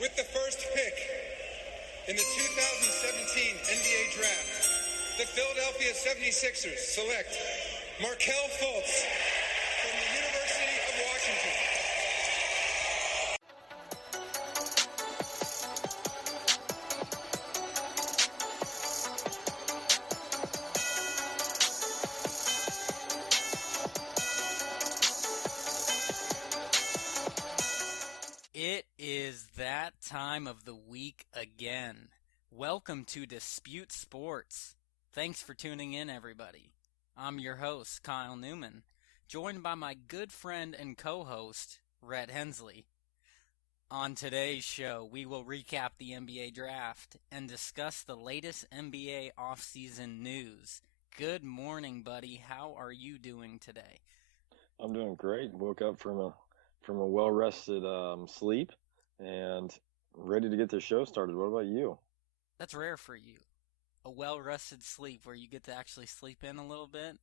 With the first pick in the 2017 NBA Draft, the Philadelphia 76ers select Markelle Fultz from the University of Washington. It is that time of the week again. Welcome to Dispute Sports. Thanks for tuning in, everybody. I'm your host, Kyle Neumann, joined by my good friend and co-host, Rhett, Hensley. On today's show, we will recap the NBA Draft and discuss the latest NBA offseason news. Good morning, buddy. How are you doing today? I'm doing great. Woke up from a well-rested sleep and ready to get the show started. What about you? That's rare for you. A well-rested sleep where you get to actually sleep in a little bit.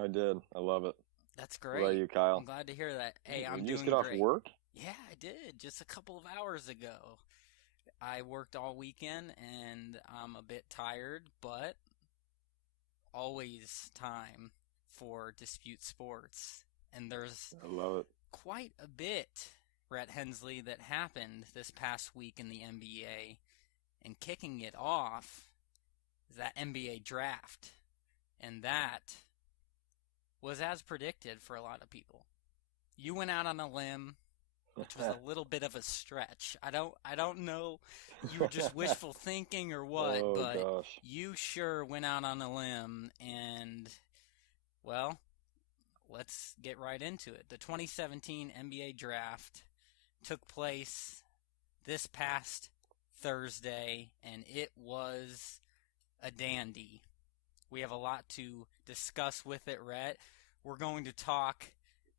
I did. I love it. That's great. What about you, Kyle? I'm glad to hear that. Hey, I'm Did you doing just get off great. work? Yeah, I did. Just a couple of hours ago. I worked all weekend, and I'm a bit tired, but always time for Dispute Sports. And there's I love it. quite a bit, Rhett Hensley, that happened this past week in the NBA. And kicking it off is that NBA draft. And that was as predicted for a lot of people. You went out on a limb, which was a little bit of a stretch. I don't know you were just wishful thinking or what, but gosh. you sure went out on a limb, and, well, let's get right into it. The 2017 NBA Draft took place this past Thursday, and it was a dandy. We have a lot to discuss with it, Rhett. We're going to talk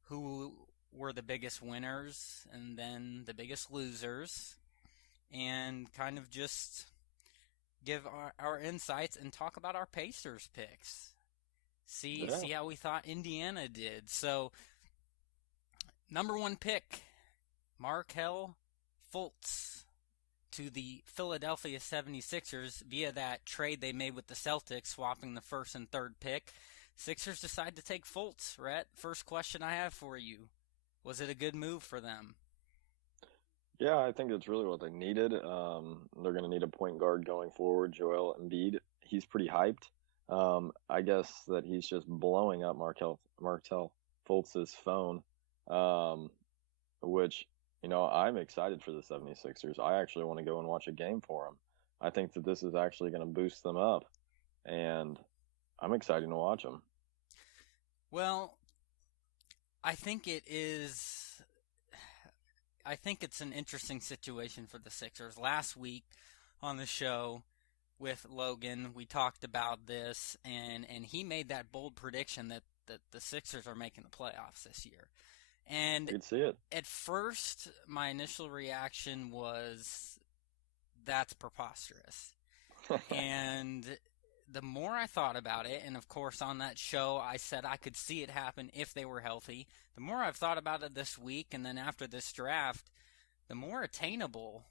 who were the biggest winners and then the biggest losers, and kind of just give our insights and talk about our Pacers picks. See how we thought Indiana did. So, number one pick, Markelle Fultz to the Philadelphia 76ers via that trade they made with the Celtics, swapping the first and third pick. Sixers decide to take Fultz. Rhett, first question I have for you. Was it a good move for them? Yeah, I think it's really what they needed. They're going to need a point guard going forward. Joel Embiid, he's pretty hyped. I guess that he's just blowing up Markelle Fultz's phone, which, I'm excited for the 76ers. I actually want to go and watch a game for them. I think that this is actually going to boost them up, and I'm excited to watch them. Well, I think it's an interesting situation for the Sixers. Last week on the show with Logan, we talked about this, and he made that bold prediction that the Sixers are making the playoffs this year. And I could see it. At first, my initial reaction was, that's preposterous. And the more I thought about it, and of course on that show I said I could see it happen if they were healthy, the more I've thought about it this week and then after this draft, the more attainable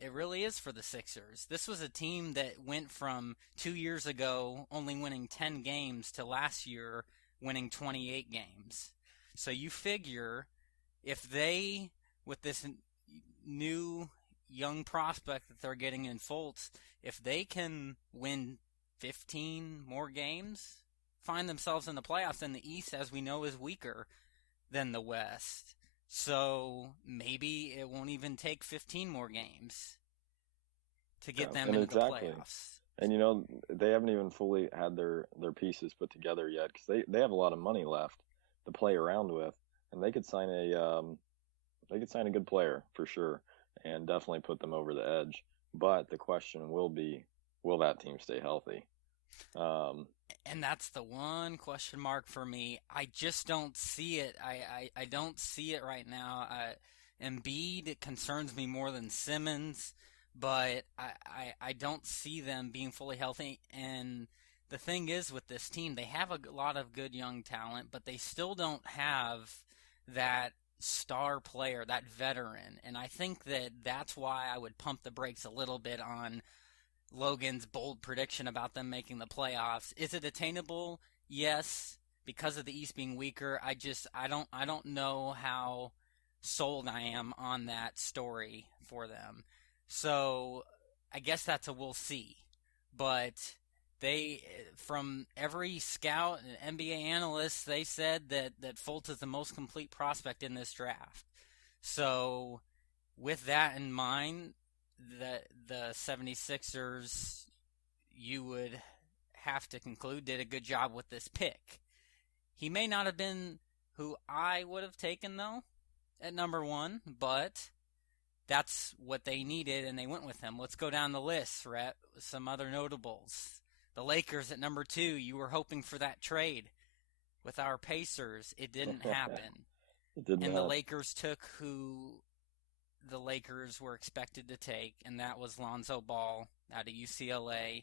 it really is for the Sixers. This was a team that went from 2 years ago only winning 10 games to last year winning 28 games. So you figure if they, with this new young prospect that they're getting in Fultz, if they can win 15 more games, find themselves in the playoffs, and the East, as we know, is weaker than the West. So maybe it won't even take 15 more games to get them into the playoffs. And, they haven't even fully had their pieces put together yet because they have a lot of money left to play around with, and they could sign a good player for sure and definitely put them over the edge. But the question will be, will that team stay healthy? And that's the one question mark for me. I just don't see it. I don't see it right now. Embiid concerns me more than Simmons, but I don't see them being fully healthy. And the thing is with this team, they have a lot of good young talent, but they still don't have that star player, that veteran. And I think that that's why I would pump the brakes a little bit on Logan's bold prediction about them making the playoffs. Is it attainable? Yes, because of the East being weaker. I don't know how sold I am on that story for them. So I guess that's a we'll see. But they, from every scout and NBA analyst, they said that Fultz is the most complete prospect in this draft. So with that in mind, the 76ers, you would have to conclude, did a good job with this pick. He may not have been who I would have taken, though, at number 1, but that's what they needed, and they went with him. Let's go down the list, Rhett, with some other notables. The Lakers at number 2, you were hoping for that trade with our Pacers. It didn't happen. It didn't and happen. The Lakers took who the Lakers were expected to take, and that was Lonzo Ball out of UCLA.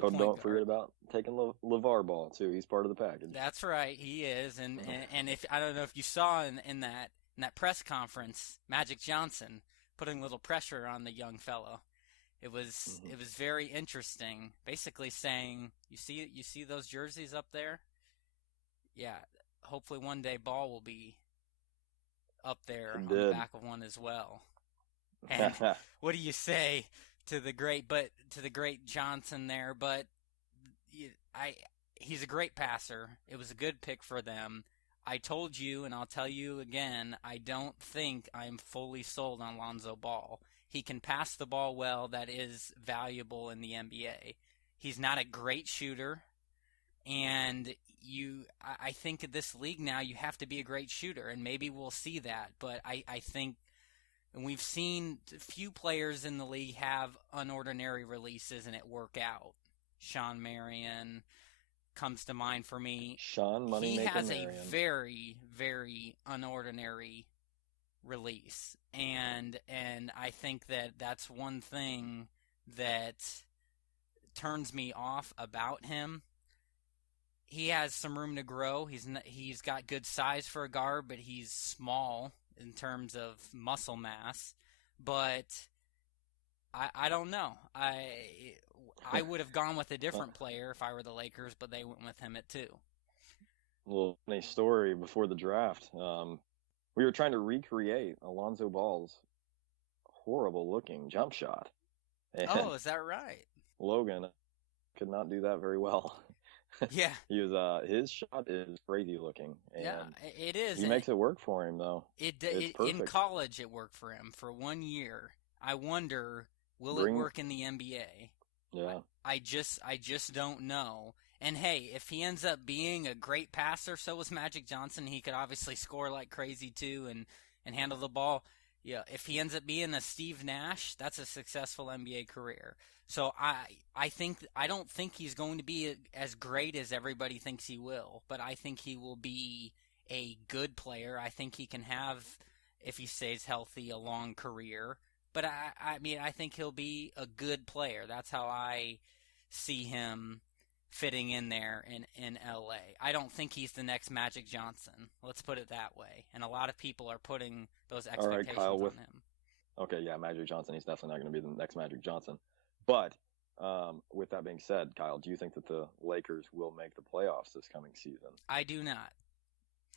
Don't forget about taking LeVar Ball, too. He's part of the package. That's right, he is. And if I don't know if you saw in that press conference, Magic Johnson putting a little pressure on the young fellow. It was very interesting. Basically saying, you see those jerseys up there? Yeah, hopefully one day Ball will be up there on the back of one as well. And what do you say to the great Johnson there? But he's a great passer. It was a good pick for them. I told you, and I'll tell you again, I don't think I'm fully sold on Lonzo Ball. He can pass the ball well. That is valuable in the NBA. He's not a great shooter, and I think in this league now you have to be a great shooter, and maybe we'll see that. But I think, and we've seen a few players in the league have unordinary releases and it work out. Sean Marion comes to mind for me. He has a very, very unordinary release, and I think that's one thing that turns me off about him. He has some room to grow. He's got good size for a guard, but he's small in terms of muscle mass. But I don't know. I would have gone with a different player if I were the Lakers, but they went with him at 2. Well, funny story before the draft. We were trying to recreate Alonzo Ball's horrible-looking jump shot. And is that right? Logan could not do that very well. Yeah. His shot is crazy looking. And yeah, it is. He makes it work for him, though. In college, it worked for him for 1 year. I wonder, will it work in the NBA? Yeah. I just don't know. And hey, if he ends up being a great passer, so was Magic Johnson. He could obviously score like crazy too and handle the ball. Yeah, if he ends up being a Steve Nash, that's a successful NBA career. So I don't think he's going to be as great as everybody thinks he will, but I think he will be a good player. I think he can have, if he stays healthy, a long career. But I think he'll be a good player. That's how I see him fitting in there in LA. I don't think he's the next Magic Johnson. Let's put it that way. And a lot of people are putting those expectations Kyle, on him. Okay, yeah, Magic Johnson, he's definitely not going to be the next Magic Johnson. But with that being said, Kyle, do you think that the Lakers will make the playoffs this coming season? I do not.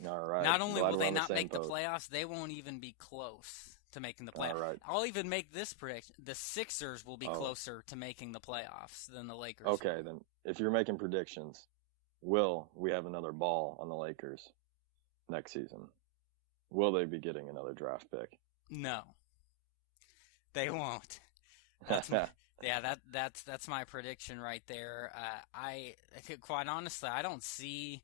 All right. Not only will they not make the playoffs, they won't even be close to making the playoffs. All right. I'll even make this prediction. The Sixers will be closer to making the playoffs than the Lakers. Okay, then if you're making predictions, will we have another Ball on the Lakers next season? Will they be getting another draft pick? No. They won't. That's my prediction right there. I quite honestly, I don't see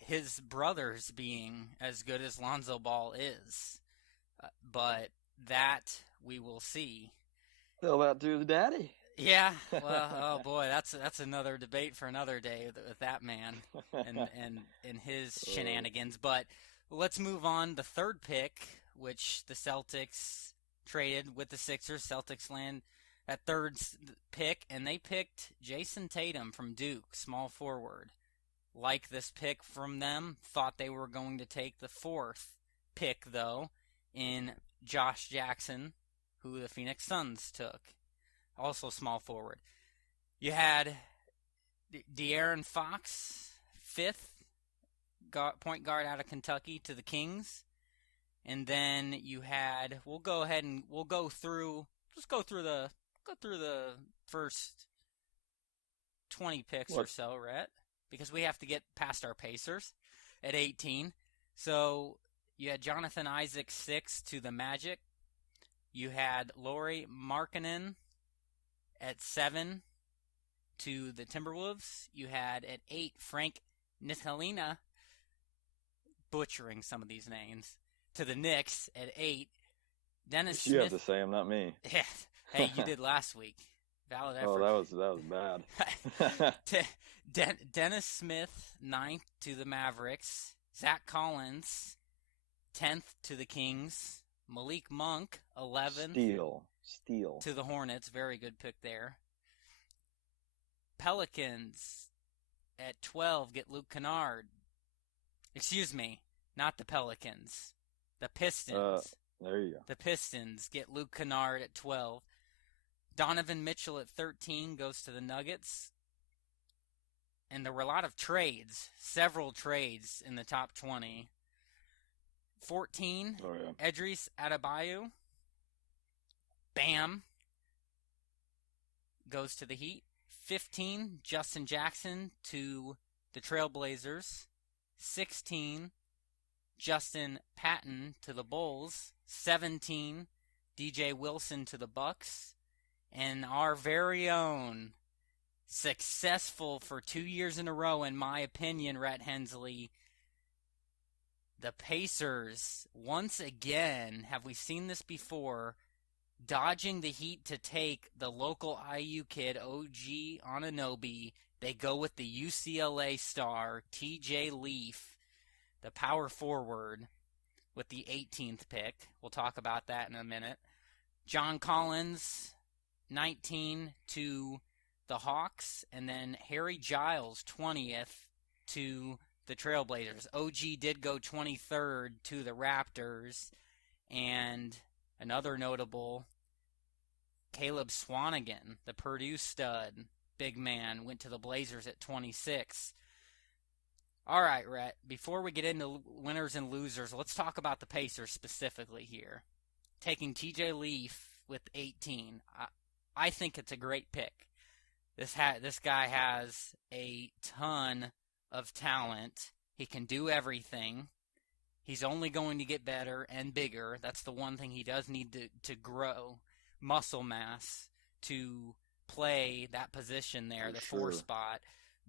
his brothers being as good as Lonzo Ball is. But that we will see. Tell that to the daddy. Yeah, well, oh boy, that's another debate for another day with that man and his shenanigans. But let's move on. The third pick, which the Celtics traded with the Sixers. Celtics land that third pick, and they picked Jason Tatum from Duke, small forward. Like this pick from them, thought they were going to take the fourth pick, though, in Josh Jackson, who the Phoenix Suns took. Also small forward. You had De'Aaron Fox, 5th point guard out of Kentucky to the Kings. And then you had, we'll go through the first 20 picks or so, Rhett, because we have to get past our Pacers at 18. So you had Jonathan Isaac 6 to the Magic. You had Lauri Markkanen at 7 to the Timberwolves. You had at 8 Frank Ntilikina, butchering some of these names, to the Knicks at 8. Dennis Smith. You have to say him, not me. Yeah. Hey, you did last week. Valid effort. Oh, that was bad. Dennis Smith, 9th to the Mavericks. Zach Collins, 10th to the Kings. Malik Monk, 11th. Steal. To the Hornets. Very good pick there. Pelicans at 12 get Luke Kennard. Excuse me, not the Pelicans. The Pistons. There you go. The Pistons get Luke Kennard at 12. Donovan Mitchell at 13 goes to the Nuggets. And there were a lot of trades, several trades in the top 20. 14, Idris Adebayo. Bam. Goes to the Heat. 15, Justin Jackson to the Trailblazers. 16, Justin Patton to the Bulls. 17, DJ Wilson to the Bucks. And our very own, successful for 2 years in a row, in my opinion, Rhett Hensley, the Pacers, once again, have we seen this before, dodging the Heat to take the local IU kid, OG Anunoby. They go with the UCLA star, TJ Leaf, the power forward, with the 18th pick. We'll talk about that in a minute. John Collins, 19 to the Hawks, and then Harry Giles, 20th to the Trailblazers. OG did go 23rd to the Raptors, and another notable, Caleb Swanigan, the Purdue stud, big man, went to the Blazers at 26. All right, Rhett, before we get into winners and losers, let's talk about the Pacers specifically here. Taking TJ Leaf with 18, I think it's a great pick. This guy has a ton of talent. He can do everything. He's only going to get better and bigger. That's the one thing he does need to grow, muscle mass, to play that position there, the 4 spot.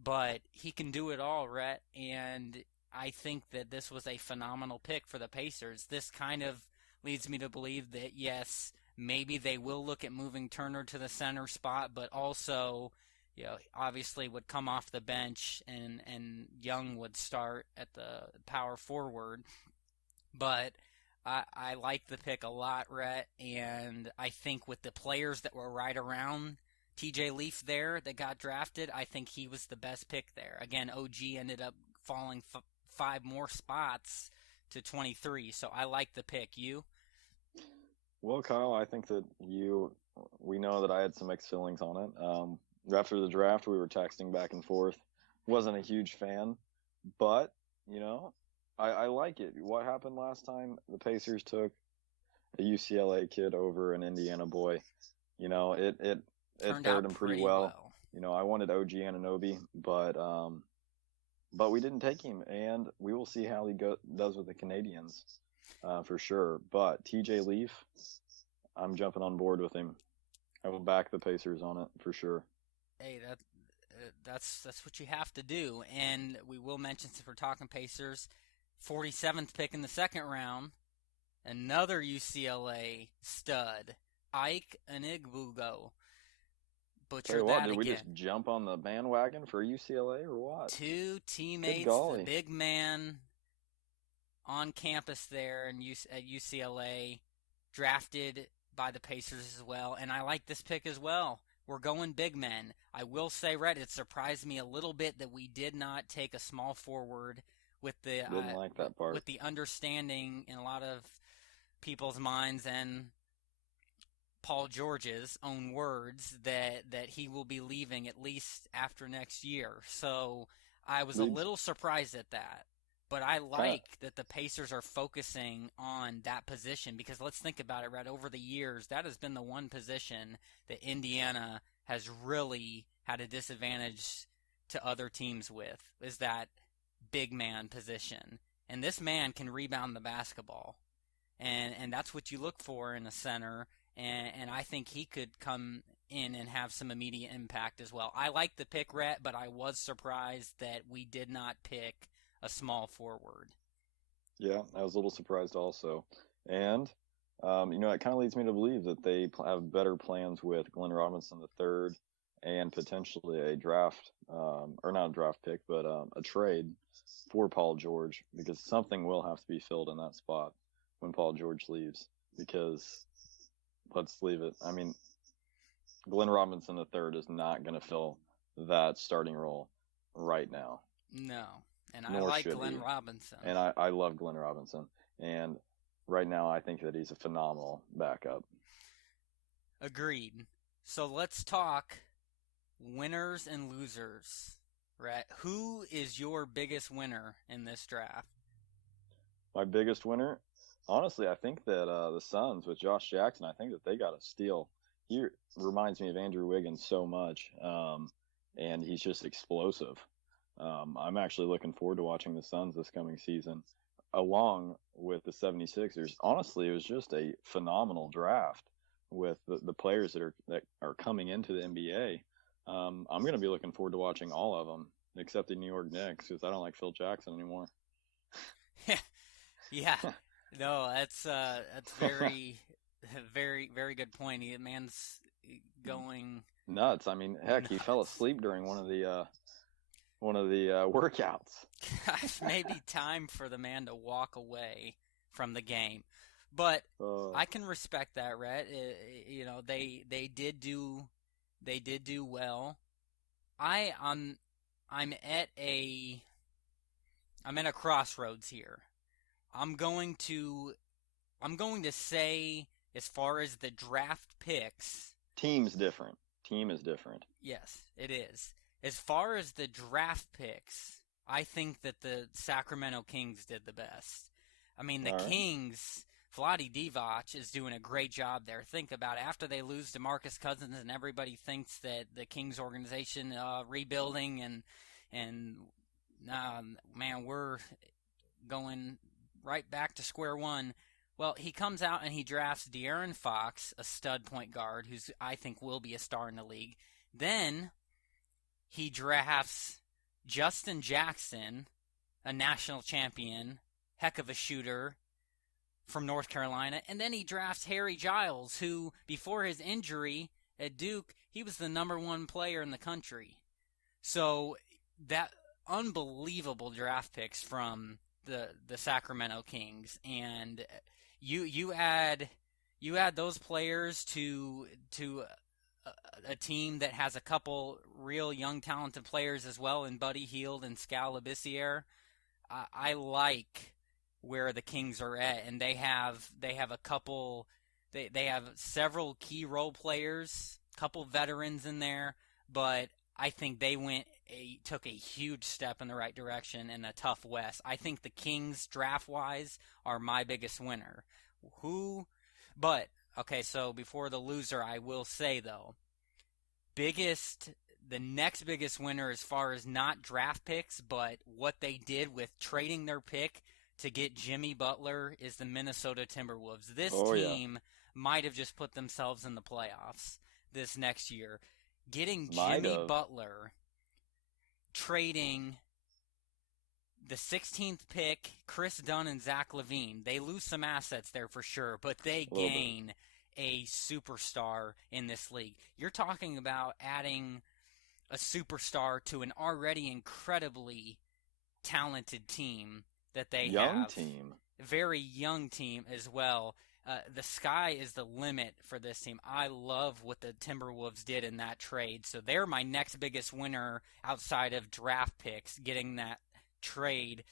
But he can do it all, Rhett, and I think that this was a phenomenal pick for the Pacers. This kind of leads me to believe that, yes, maybe they will look at moving Turner to the center spot, but also, obviously would come off the bench and Young would start at the power forward. But I like the pick a lot, Rhett, and I think with the players that were right around TJ Leaf there that got drafted, I think he was the best pick there. Again, OG ended up falling 5 more spots to 23, so I like the pick. You? Well, Kyle, I think that we know that I had some mixed feelings on it. After the draft, we were texting back and forth. Wasn't a huge fan, but, I like it. What happened last time? The Pacers took a UCLA kid over an Indiana boy. It paired him pretty well. I wanted OG Anunoby, but we didn't take him, and we will see how he does with the Canadians for sure. But TJ Leaf, I'm jumping on board with him. I will back the Pacers on it for sure. Hey, that's what you have to do. And we will mention, since we're talking Pacers, 47th pick in the second round, another UCLA stud, Ike Anigbugo. Butchered that again. Did we just jump on the bandwagon for UCLA or what? 2 teammates, the big man on campus there at UCLA, drafted by the Pacers as well. And I like this pick as well. We're going big men. I will say, Rhett, it surprised me a little bit that we did not take a small forward with the Didn't like that part. with the understanding in a lot of people's minds and Paul George's own words that he will be leaving at least after next year. So I was a little surprised at that. But I like that the Pacers are focusing on that position because let's think about it, Rhett. Over the years, that has been the one position that Indiana has really had a disadvantage to other teams with, is that big man position. And this man can rebound the basketball. And that's what you look for in a center. And I think he could come in and have some immediate impact as well. I like the pick, Rhett, but I was surprised that we did not pick a small forward. Yeah, I was a little surprised also. And, it kind of leads me to believe that they have better plans with Glenn Robinson III and potentially a draft, or not a draft pick, but a trade for Paul George, because something will have to be filled in that spot when Paul George leaves. Because, let's leave it. I mean, Glenn Robinson III is not going to fill that starting role right now. No. And I like Glenn Robinson. And I love Glenn Robinson. And right now I think that he's a phenomenal backup. Agreed. So let's talk winners and losers. Rhett, who is your biggest winner in this draft? My biggest winner? Honestly, I think that the Suns with Josh Jackson, I think that they got a steal. He reminds me of Andrew Wiggins so much, and he's just explosive. I'm actually looking forward to watching the Suns this coming season, along with the 76ers. Honestly, it was just a phenomenal draft with the players that are coming into the NBA. I'm going to be looking forward to watching all of them, except the New York Knicks, because I don't like Phil Jackson anymore. Yeah. No, that's very, very, very good point. The man's going nuts. I mean, heck, he fell asleep during one of the workouts. Gosh, maybe time for the man to walk away from the game. But I can respect that, Rhett. They did do well. I'm at a crossroads here. I'm going to say, as far as the draft picks, Team is different. Yes, it is. As far as the draft picks, I think that the Sacramento Kings did the best. I mean, the Kings, Vlade Divac is doing a great job there. Think about it. After they lose DeMarcus Cousins and everybody thinks that the Kings organization rebuilding and man, we're going right back to square one. Well, he comes out and he drafts De'Aaron Fox, a stud point guard, who's I think will be a star in the league. Then he drafts Justin Jackson, a national champion, heck of a shooter from North Carolina. And then he drafts Harry Giles, who, before his injury at Duke, he was the number one player in the country. So that unbelievable draft picks from the Sacramento Kings. And you add those players to a team that has a couple real young talented players as well in Buddy Hield and Skal Labissiere. I like where the Kings are at, and they have a couple. They have several key role players, couple veterans in there, but I think they took a huge step in the right direction in a tough West. I think the Kings draft wise are my biggest winner. Okay, so before the loser, I will say though, the next biggest winner as far as not draft picks, but what they did with trading their pick to get Jimmy Butler is the Minnesota Timberwolves. This team might have just put themselves in the playoffs this next year. Getting Jimmy Butler, trading the 16th pick, Chris Dunn and Zach LaVine. They lose some assets there for sure, but they gain a superstar in this league. You're talking about adding a superstar to an already incredibly talented team that they have. Young team. Very young team as well. The sky is the limit for this team. I love what the Timberwolves did in that trade. So they're my next biggest winner outside of draft picks, getting that trade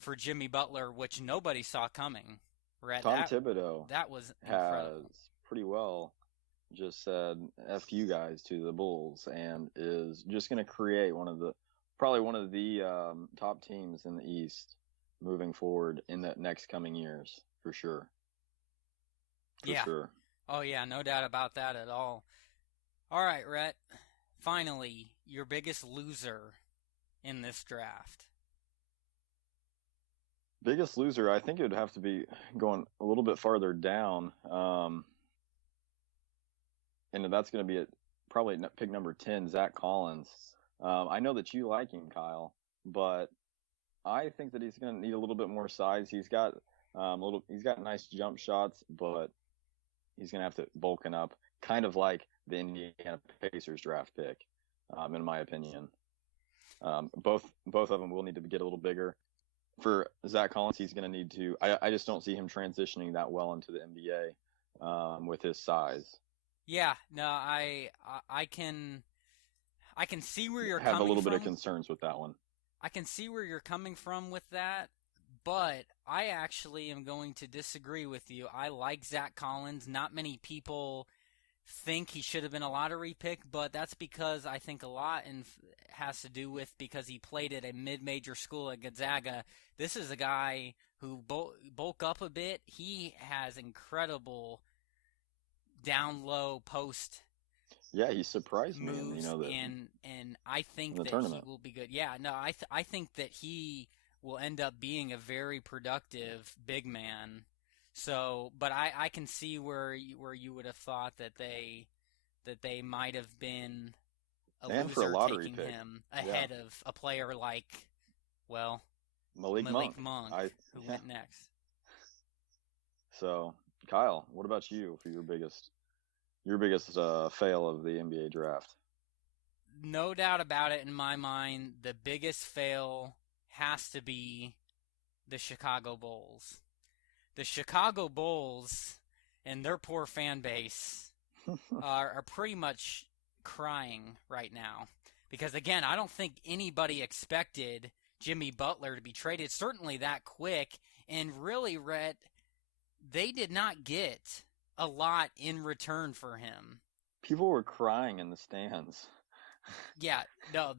for Jimmy Butler, which nobody saw coming. Rhett, Tom Thibodeau that was has incredible. pretty well just said F you guys to the Bulls and is just going to create probably one of the top teams in the East moving forward in the next coming years, for sure. For sure. Oh, yeah, no doubt about that at all. All right, Rhett, finally, your biggest loser in this draft. Biggest loser, I think it would have to be going a little bit farther down. And that's going to be probably pick number 10, Zach Collins. I know that you like him, Kyle, but I think that he's going to need a little bit more size. He's got he's got nice jump shots, but he's going to have to bulken up, kind of like the Indiana Pacers draft pick, in my opinion. Both of them will need to get a little bigger. For Zach Collins, he's going to need to. I just don't see him transitioning that well into the NBA with his size. Yeah, no, I can see where you're have coming a little from. Bit of concerns with that one. I can see where you're coming from with that, but I actually am going to disagree with you. I like Zach Collins. Not many people think he should have been a lottery pick, but that's because I think a lot has to do with because he played at a mid-major school at Gonzaga. This is a guy who bulk up a bit. He has incredible down low post. Yeah, he surprised me. Moves, and I think that tournament. he will be good. Yeah, no, I think that he will end up being a very productive big man. So, but I can see where you would have thought that they might have been a and loser for a lottery taking pick. him ahead of a player like, well, Malik Monk, who went next. So, Kyle, what about you for your biggest fail of the NBA draft? No doubt about it in my mind, the biggest fail has to be the Chicago Bulls. The Chicago Bulls and their poor fan base are pretty much crying right now. Because, again, I don't think anybody expected Jimmy Butler to be traded, certainly that quick. And really, Rhett, they did not get a lot in return for him. People were crying in the stands. Yeah, no,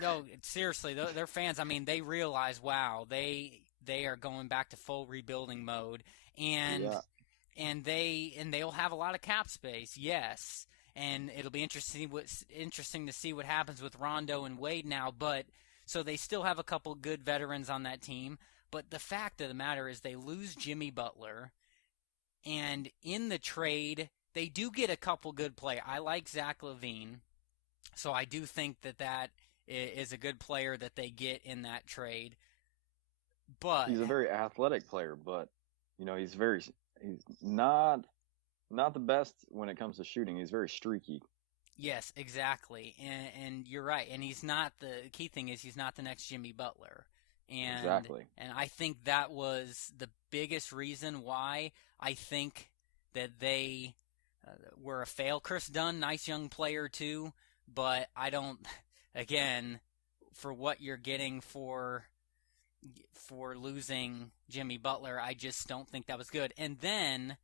no, seriously, their fans, I mean, they realize, wow, they are going back to full rebuilding mode, and they'll have a lot of cap space, yes, and it'll be interesting to see what happens with Rondo and Wade now, but so they still have a couple good veterans on that team, but the fact of the matter is they lose Jimmy Butler, and in the trade, they do get a couple good players. I like Zach LaVine, so I do think that is a good player that they get in that trade. But he's a very athletic player, but he's not the best when it comes to shooting. He's very streaky. Yes, exactly, and you're right. And he's not the key thing is he's not the next Jimmy Butler. And, exactly. And I think that was the biggest reason why I think that they were a fail. Chris Dunn, nice young player too, but I don't. Again, for what you're getting for losing Jimmy Butler, I just don't think that was good. And then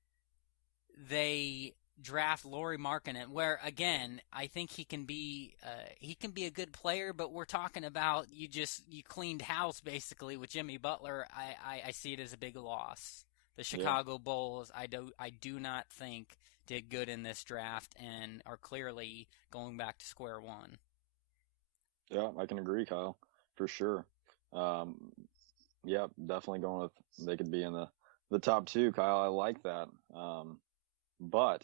they draft Lauri Markkanen, where again I think he can be a good player, but we're talking about you cleaned house basically with Jimmy Butler. I see it as a big loss. The Chicago Bulls I do not think did good in this draft and are clearly going back to square one. Yeah, I can agree, Kyle, for sure. Yeah, definitely going with they could be in the top two, Kyle. I like that. But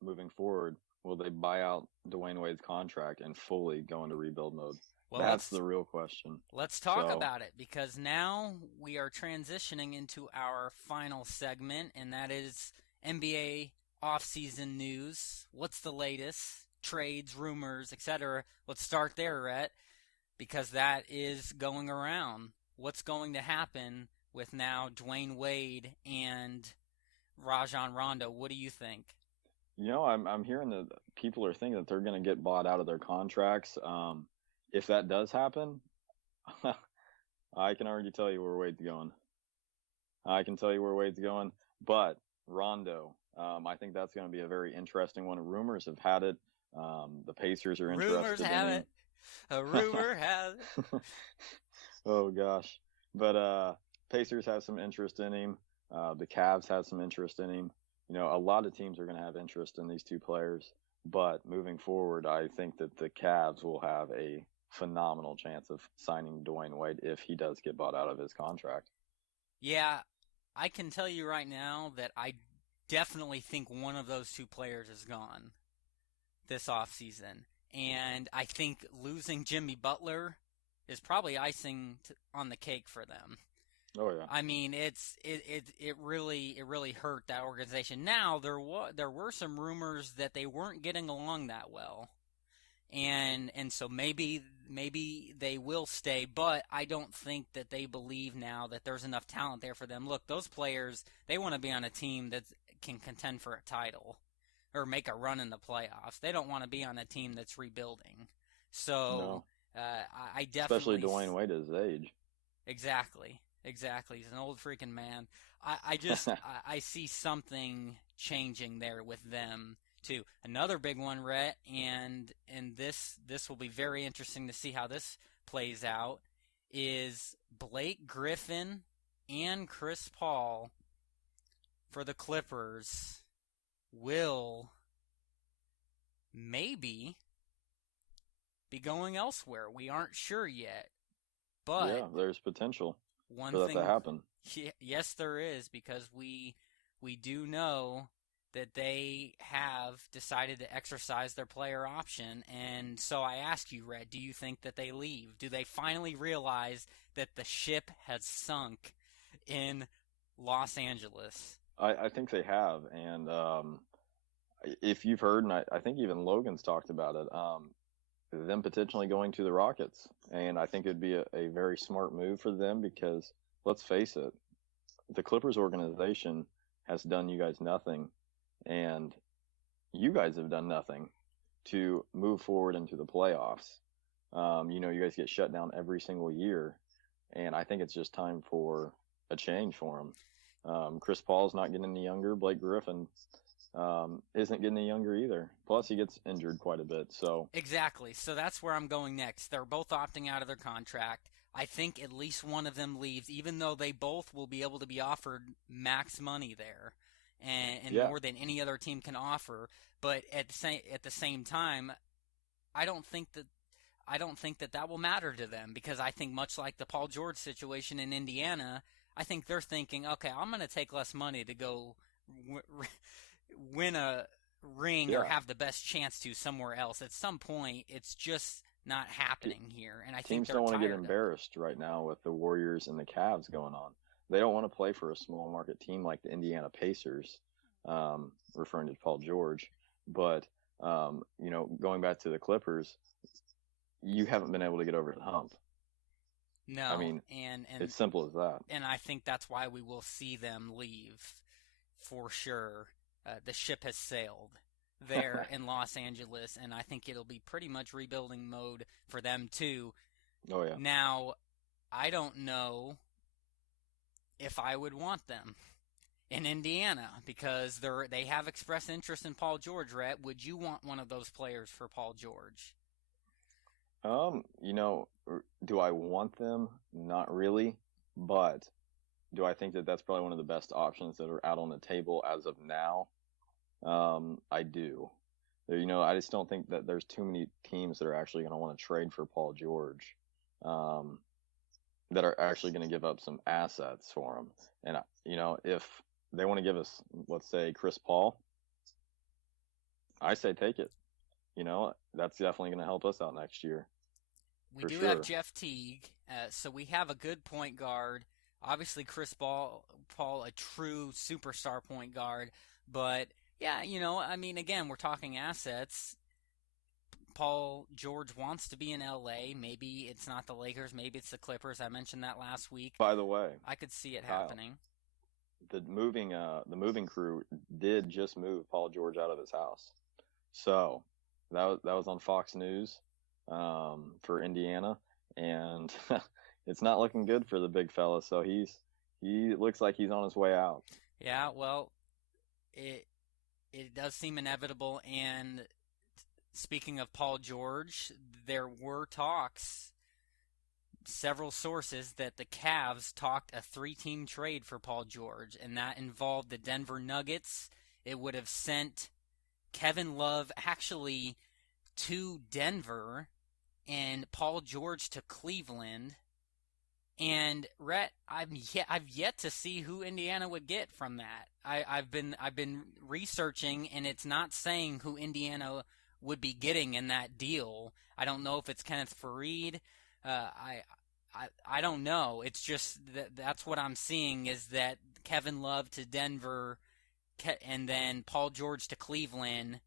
moving forward, will they buy out Dwayne Wade's contract and fully go into rebuild mode? Well, that's the real question. Let's talk about it, because now we are transitioning into our final segment, and that is NBA offseason news. What's the latest? Trades, rumors, etc. Let's start there, Rhett, because that is going around. What's going to happen with now Dwayne Wade and Rajon Rondo? What do you think? I'm hearing that people are thinking that they're going to get bought out of their contracts. If that does happen, I can already tell you where Wade's going. I can tell you where Wade's going, but Rondo, I think that's going to be a very interesting one. Rumors have had it. The Pacers are interested Rumors have in him. it. A rumor has it. Oh gosh, but Pacers have some interest in him. The Cavs have some interest in him. A lot of teams are going to have interest in these two players. But moving forward, I think that the Cavs will have a phenomenal chance of signing Dwayne Wade if he does get bought out of his contract. Yeah, I can tell you right now that I definitely think one of those two players is gone this offseason. And I think losing Jimmy Butler is probably icing on the cake for them. Oh yeah. I mean, it really hurt that organization. Now there were some rumors that they weren't getting along that well, and so maybe they will stay. But I don't think that they believe now that there's enough talent there for them. Look, those players, they want to be on a team that can contend for a title or make a run in the playoffs. They don't want to be on a team that's rebuilding. So No. I definitely, Especially Dwayne Wade at his age. Exactly. He's an old freaking man. I I see something changing there with them too. Another big one, Rhett, and this will be very interesting to see how this plays out, is Blake Griffin and Chris Paul for the Clippers will maybe be going elsewhere. We aren't sure yet. But yeah, there's potential one for that thing to happen. Yes, there is, because we do know that they have decided to exercise their player option. And so I ask you, Rhett, do you think that they leave? Do they finally realize that the ship has sunk in Los Angeles? I think they have. And if you've heard, and I think even Logan's talked about it, them potentially going to the Rockets. And I think it'd be a very smart move for them because, let's face it, the Clippers organization has done you guys nothing, and you guys have done nothing to move forward into the playoffs. You guys get shut down every single year, and I think it's just time for a change for them. Chris Paul's not getting any younger. Blake Griffin isn't getting any younger either. Plus, he gets injured quite a bit. So Exactly. So that's where I'm going next. They're both opting out of their contract. I think at least one of them leaves, even though they both will be able to be offered max money there, and more than any other team can offer. But at the same time, I don't think that will matter to them, because I think, much like the Paul George situation in Indiana, I think they're thinking, okay, I'm going to take less money to go win a ring or have the best chance to somewhere else. At some point, it's just not happening here. And I think teams don't want to get embarrassed right now with the Warriors and the Cavs going on. They don't want to play for a small market team like the Indiana Pacers, referring to Paul George. But, going back to the Clippers, you haven't been able to get over the hump. No, I mean, and it's simple as that. And I think that's why we will see them leave for sure. The ship has sailed there in Los Angeles, and I think it'll be pretty much rebuilding mode for them too. Oh yeah. Now, I don't know if I would want them in Indiana, because they have expressed interest in Paul George. Rhett, would you want one of those players for Paul George? Do I want them? Not really, but do I think that that's probably one of the best options that are out on the table as of now? I do. I just don't think that there's too many teams that are actually going to want to trade for Paul George, that are actually going to give up some assets for him. And, if they want to give us, let's say, Chris Paul, I say take it. That's definitely going to help us out next year. We do have Jeff Teague, so we have a good point guard. Obviously, Chris Paul, a true superstar point guard. But, yeah, again, we're talking assets. Paul George wants to be in L.A. Maybe it's not the Lakers. Maybe it's the Clippers. I mentioned that last week. By the way, I could see it happening. The moving crew did just move Paul George out of his house. So that was on Fox News for Indiana, and it's not looking good for the big fella. So he looks like he's on his way out. Yeah, well, it does seem inevitable. And speaking of Paul George, there were talks, several sources, that the Cavs talked a 3-team trade for Paul George, and that involved the Denver Nuggets. It would have sent Kevin Love actually to Denver and Paul George to Cleveland. And Rhett, I've yet to see who Indiana would get from that. I've been researching, and it's not saying who Indiana would be getting in that deal. I don't know if it's Kenneth Faried. I don't know. It's just that's what I'm seeing, is that Kevin Love to Denver, and then Paul George to Cleveland.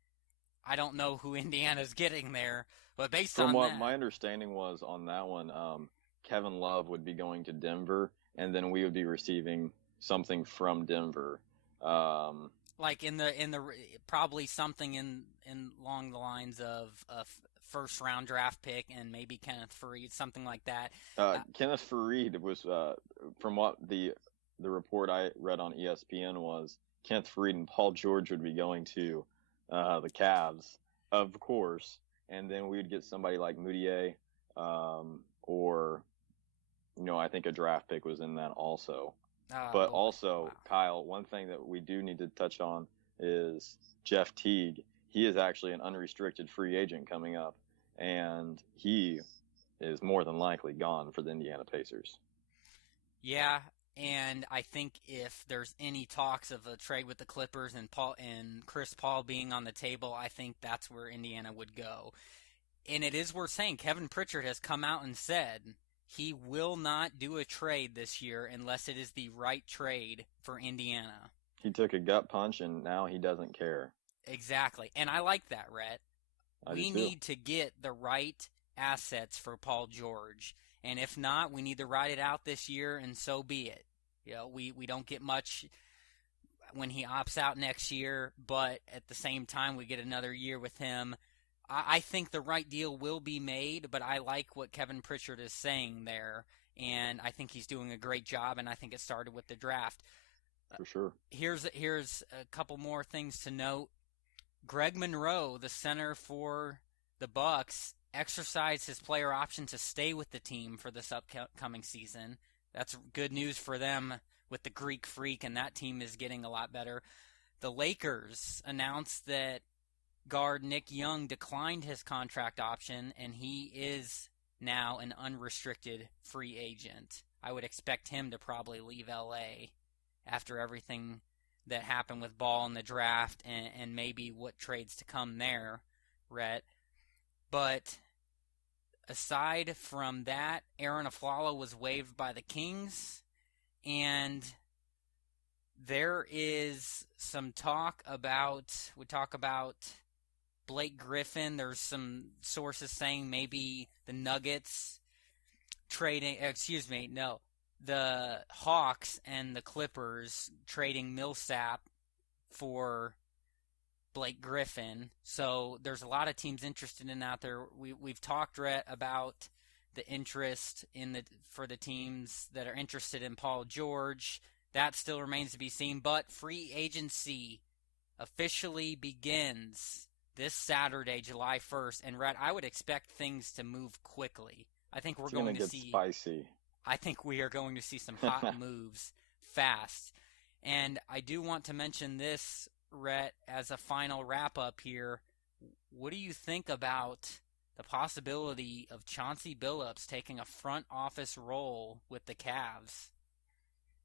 I don't know who Indiana's getting there, but based on From what that, my understanding was on that one, Kevin Love would be going to Denver, and then we would be receiving something from Denver. like in the probably something in along the lines of a first round draft pick and maybe Kenneth Faried, something like that. Kenneth Faried was, from what the report I read on ESPN was, Kenneth Faried and Paul George would be going to the Cavs, of course, and then we would get somebody like Moutier, or, I think a draft pick was in that also. But Boy. also, Wow. Kyle, one thing that we do need to touch on is Jeff Teague. He is actually an unrestricted free agent coming up, and he is more than likely gone for the Indiana Pacers. Yeah, and I think if there's any talks of a trade with the Clippers and Chris Paul being on the table, I think that's where Indiana would go. And it is worth saying, Kevin Pritchard has come out and said he will not do a trade this year unless it is the right trade for Indiana. He took a gut punch, and now he doesn't care. Exactly. And I like that, Rhett. We do too. need to get the right assets for Paul George. And if not, we need to ride it out this year, and so be it. We don't get much when he opts out next year, but at the same time, we get another year with him. I think the right deal will be made, but I like what Kevin Pritchard is saying there, and I think he's doing a great job, and I think it started with the draft. For sure. Here's a couple more things to note. Greg Monroe, the center for the Bucks, exercised his player option to stay with the team for this upcoming season. That's good news for them with the Greek Freak, and that team is getting a lot better. The Lakers announced that guard Nick Young declined his contract option, and he is now an unrestricted free agent. I would expect him to probably leave LA after everything that happened with Ball in the draft and maybe what trades to come there, Rhett. But aside from that, Aaron Aflalo was waived by the Kings, and there is some talk about Blake Griffin. There's some sources saying maybe the Nuggets the Hawks and the Clippers trading Millsap for Blake Griffin. So there's a lot of teams interested in that. We've talked, Rhett, about the interest for the teams that are interested in Paul George. That still remains to be seen, but free agency officially begins this Saturday, July 1st. And Rhett, I would expect things to move quickly. I think we're going to see spicy. I think we are going to see some hot moves fast. And I do want to mention this, Rhett, as a final wrap-up here. What do you think about the possibility of Chauncey Billups taking a front office role with the Cavs?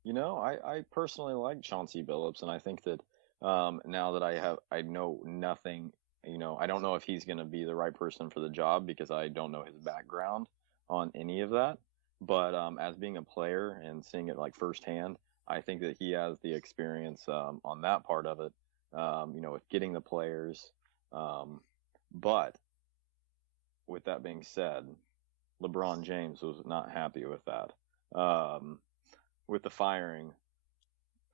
I personally like Chauncey Billups, and I think that now that I know nothing, I don't know if he's going to be the right person for the job because I don't know his background on any of that. But as being a player and seeing it like firsthand, I think that he has the experience on that part of it, with getting the players. But with that being said, LeBron James was not happy with that, with the firing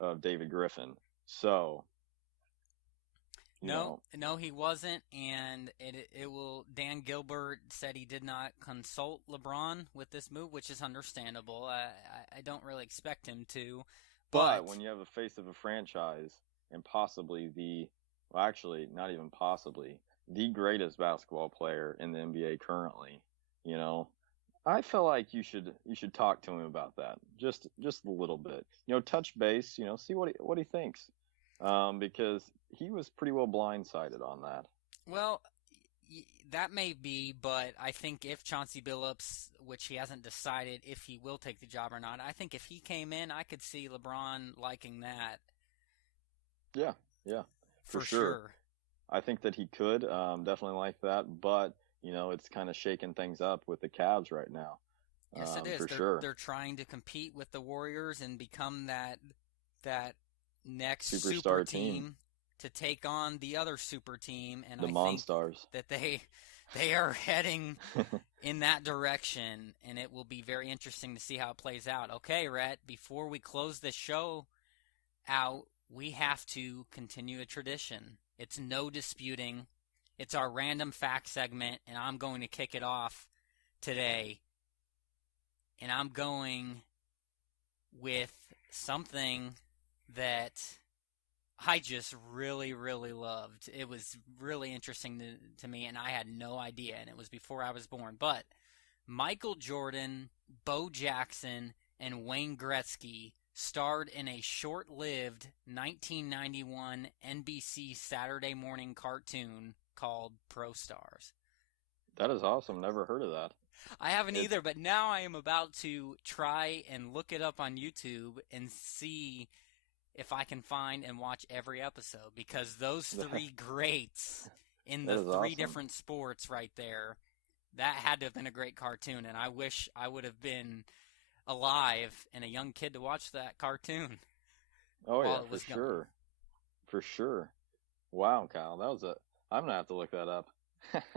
of David Griffin. So No, he wasn't, and it will. Dan Gilbert said he did not consult LeBron with this move, which is understandable. I don't really expect him to, But when you have a face of a franchise and possibly actually not even possibly, the greatest basketball player in the NBA currently, I feel like you should talk to him about that just a little bit. Touch base. See what he thinks, because he was pretty well blindsided on that. Well, that may be, but I think if Chauncey Billups, which he hasn't decided if he will take the job or not, I think if he came in, I could see LeBron liking that. Yeah, for sure. I think that he could definitely like that, but it's kind of shaking things up with the Cavs right now. Yes, it is. For sure. They're trying to compete with the Warriors and become that next Superstar super team to take on the other super team, and the Monstars. Think that they are heading in that direction, and it will be very interesting to see how it plays out. Okay, Rhett, before we close this show out, we have to continue a tradition. It's no disputing. It's our random fact segment, and I'm going to kick it off today. And I'm going with something that I just really, really loved. It was really interesting to me, and I had no idea, and it was before I was born. But Michael Jordan, Bo Jackson, and Wayne Gretzky starred in a short-lived 1991 NBC Saturday morning cartoon called Pro Stars. That is awesome. Never heard of that. I haven't either, but now I am about to try and look it up on YouTube and see if I can find and watch every episode, because those three greats in the three different sports right there, that had to have been a great cartoon, and I wish I would have been alive and a young kid to watch that cartoon. Oh yeah, for sure. Wow, Kyle, I'm gonna have to look that up.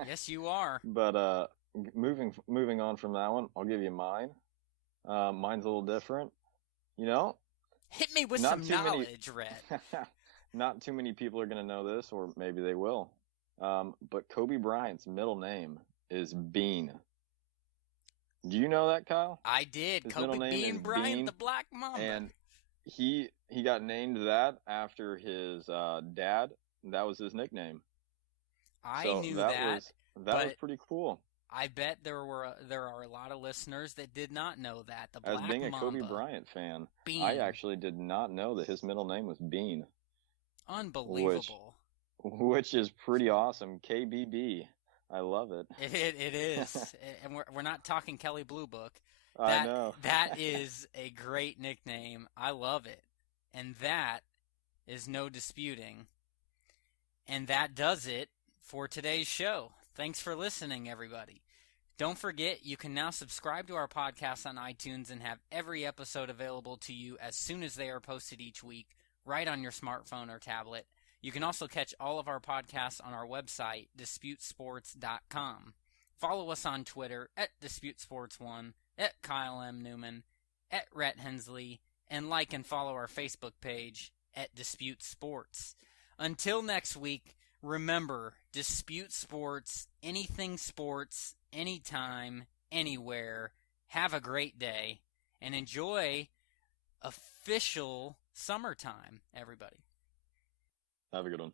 Yes, you are. But moving on from that one, I'll give you mine. Mine's a little different. Hit me with some knowledge, Rhett. Not too many people are gonna know this, or maybe they will. But Kobe Bryant's middle name is Bean. Do you know that, Kyle? I did. His Kobe Bean Bryant, Bean, the Black Mamba. And he got named that after his dad. That was his nickname. I knew that. That was pretty cool. I bet there are a lot of listeners that did not know that. The Black As being Mamba. a Kobe Bryant fan, Bean. I actually did not know that his middle name was Bean. Unbelievable. Which is pretty awesome. KBB. I love it. It is. And we're not talking Kelly Blue Book. I know. That is a great nickname. I love it. And that is no disputing. And that does it for today's show. Thanks for listening, everybody. Don't forget, you can now subscribe to our podcast on iTunes and have every episode available to you as soon as they are posted each week, right on your smartphone or tablet. You can also catch all of our podcasts on our website, DisputeSports.com. Follow us on Twitter @DisputeSports1, @Kyle M. Neumann, @Rhett Hensley, and like and follow our Facebook page @DisputeSports. Until next week, remember, Dispute Sports, anything sports, anytime, anywhere. Have a great day, and enjoy official summertime, everybody. Have a good one.